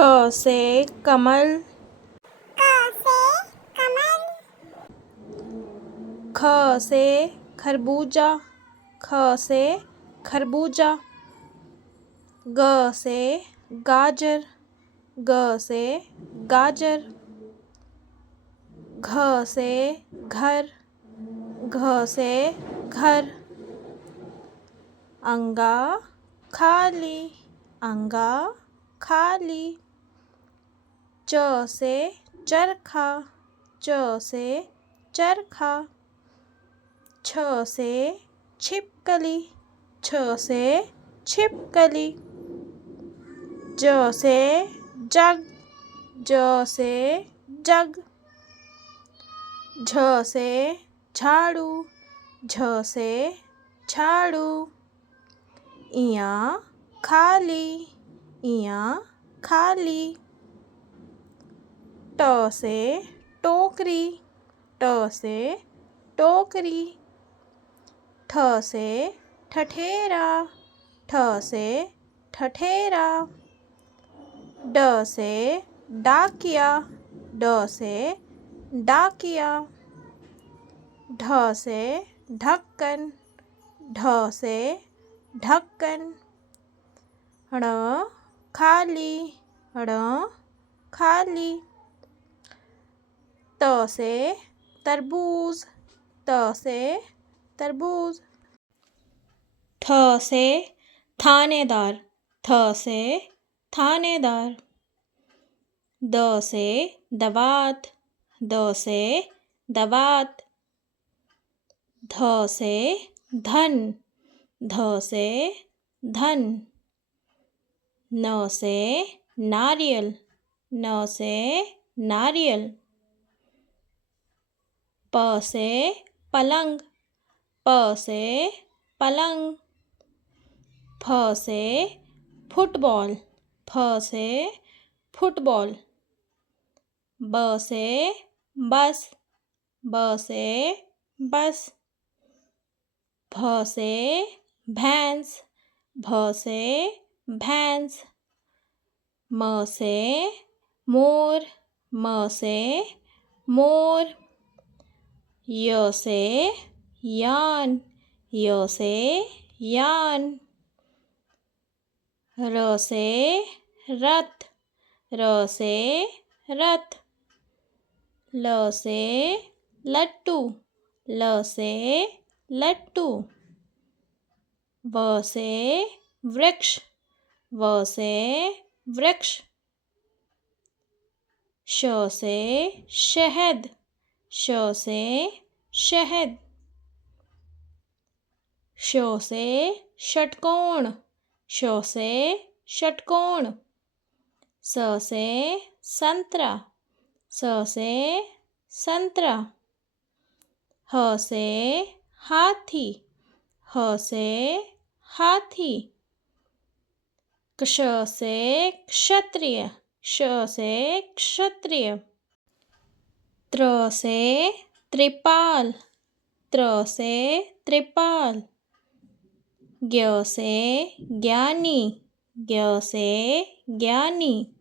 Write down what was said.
क से कमल, ख से खरबूजा, ख से खरबूजा। ग से गाजर, ग से गाजर। घ से घर, घ से घर। अंगा खाली, अंगा खाली। च से चरखा, च से चरखा। छ से छिपकली, छ से छिपकली। ज से जग, ज से जग। झ से झाड़ू, झ से झाड़ू। इया खाली, इया खाली। ट से टोकरी, ट से टोकरी। ठ से ठठेरा, ठ से ठठेरा। ड से डाकिया, ड से डाकिया। ढ से ढक्कन, ढ से ढक्कन। ण खाली, ण खाली। त से तरबूज, त से तरबूज। थ से थानेदार, थ से थानेदार। द से दवात, द से दवात। ध से धन, ध से धन। न से नारियल, न से नारियल। प से पलंग, प से पलंग। फ से फुटबॉल, फ से फुटबॉल। ब से बस, ब से बस। भ से भैंस, भ से भैंस। म से मोर, म से मोर। य से यान, य से यान। र से रथ, र से रथ। ल से लट्टू, ल से लट्टू। व से वृक्ष, व से वृक्ष। श से शहद, श से शहद। ष से षटकोण, ष से षटकोण। स से संतरा, स से संतरा। ह से हाथी, ह से हाथी। क्ष से क्षत्रिय, क्ष से क्षत्रिय। त्र से त्रिपाल, त्र से त्रिपाल। ज्ञ से ज्ञानी, ज्ञ से ज्ञानी।